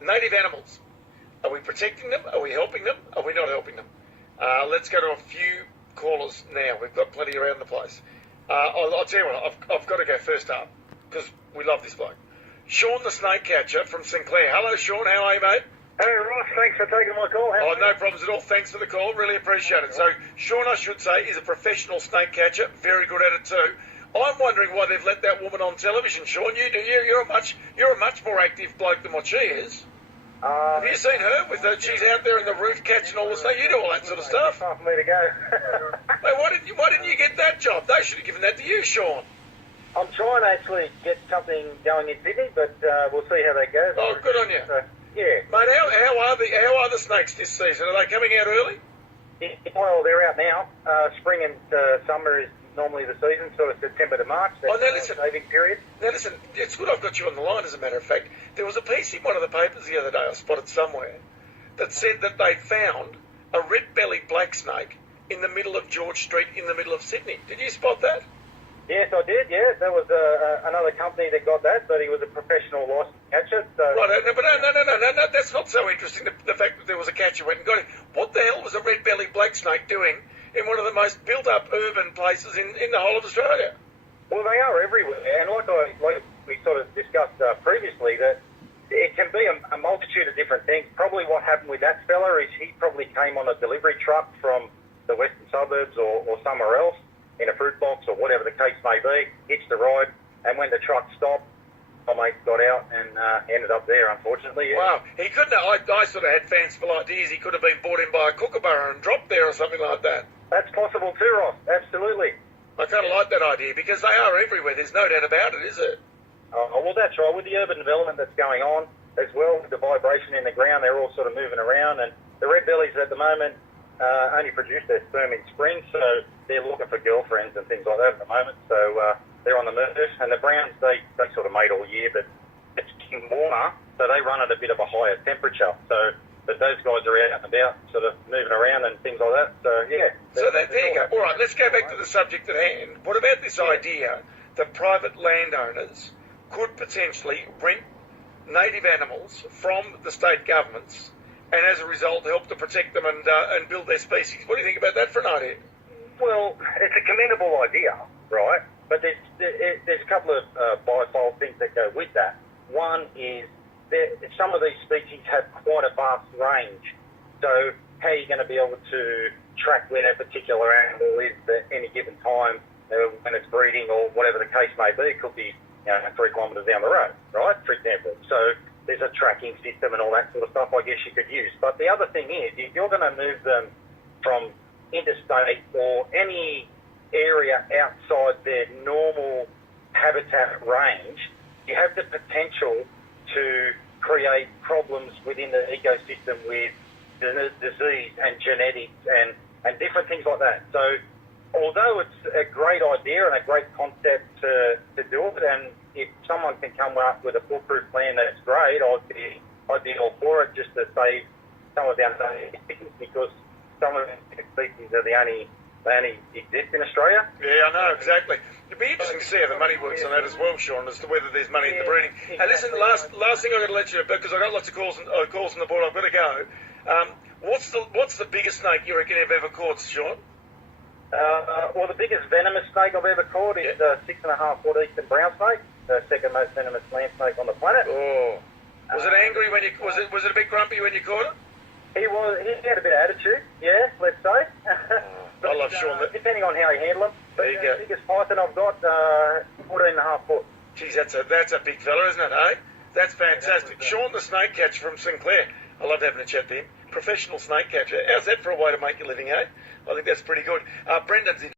native animals. Are we protecting them? Are we helping them? Are we not helping them? Let's go to a few callers now. We've got plenty around the place. I'll tell you what, I've got to go first up because we love this bloke. Sean the snake catcher from Sinclair. Hello, Sean. How are you, mate? Hey, Ross. Thanks for taking my call. No problems at all. Thanks for the call. Really appreciate it. So, Sean, I should say, is a professional snake catcher. Very good at it too. I'm wondering why they've let that woman on television, Sean. You're a much more active bloke than what she is. Have you seen her? She's out there in the roof catching all the stuff. You do all that sort of stuff. It's time for me to go. Hey, why didn't you get that job? They should have given that to you, Sean. I'm trying to actually get something going in Sydney, but we'll see how that goes. Oh, good on you. Yeah. Mate, how are the snakes this season? Are they coming out early? Well, they're out now. Spring and summer is normally the season, sort of September to March. That's the saving period. Now listen, it's good I've got you on the line, as a matter of fact. There was a piece in one of the papers the other day I spotted somewhere that said that they found a red-bellied black snake in the middle of George Street in the middle of Sydney. Did you spot that? Yes, I did, yeah. There was another company that got that, but he was a professional licensed catcher. So. Right, no, that's not so interesting, the fact that there was a catcher went and got it. What the hell was a red-bellied black snake doing in one of the most built-up urban places in the whole of Australia? Well, they are everywhere, and like we sort of discussed previously, that it can be a multitude of different things. Probably what happened with that fella is he probably came on a delivery truck from the western suburbs or somewhere else in a fruit box or whatever the case may be, hitched a ride, and when the truck stopped, my mate got out and ended up there, unfortunately. Wow, he couldn't have, I sort of had fanciful ideas he could have been brought in by a kookaburra and dropped there or something like that. That's possible too, Ross, absolutely. I kind of like that idea because they are everywhere, there's no doubt about it, is there? Oh, well, that's right. With the urban development that's going on as well, with the vibration in the ground, they're all sort of moving around, and the red bellies at the moment only produce their sperm in spring, so they're looking for girlfriends and things like that at the moment, so they're on the move. And the browns, they sort of mate all year, but it's getting warmer, so they run at a bit of a higher temperature, but those guys are out and about, sort of moving around and things like that, so yeah. So there you go. All right, let's go back to the subject at hand. What about this idea that private landowners could potentially rent native animals from the state governments and as a result help to protect them and build their species? What do you think about that for an idea? Well, it's a commendable idea, right? But there's a couple of bifold things that go with that. One is that some of these species have quite a vast range. So how are you going to be able to track where that particular animal is at any given time when it's breeding or whatever the case may be? It could be 3 kilometres down the road, right, for example. So there's a tracking system and all that sort of stuff I guess you could use. But the other thing is, if you're going to move them from interstate or any area outside their normal habitat range, you have the potential to create problems within the ecosystem with disease and genetics and different things like that. So although it's a great idea and a great concept to do it, and if someone can come up with a foolproof plan, that's great. I'd be all for it, just to save some of our native species, because some of the species are they only exist in Australia. Yeah, I know, exactly. It'd be interesting to see how the money works on that as well, Sean, as to whether there's money in the breeding. Exactly. Hey, listen, last thing I've got to let you know, because I've got lots of calls on the board, I've got to go. What's the biggest snake you reckon you've ever caught, Sean? Well, the biggest venomous snake I've ever caught is the 6.5 foot eastern brown snake, the second most venomous land snake on the planet. Oh, was it angry when you? Was it a bit grumpy when you caught it? He had a bit of attitude, yeah, let's say. But, I love Sean. Depending on how you handle him. But there you go. The biggest python I've got, 14.5 foot. Geez, that's a big fella, isn't it, eh? That's fantastic. Sean the snake catcher from Sinclair. I love having a chat to him. Professional snake catcher. How's that for a way to make a living, eh? I think that's pretty good. Brendan's in.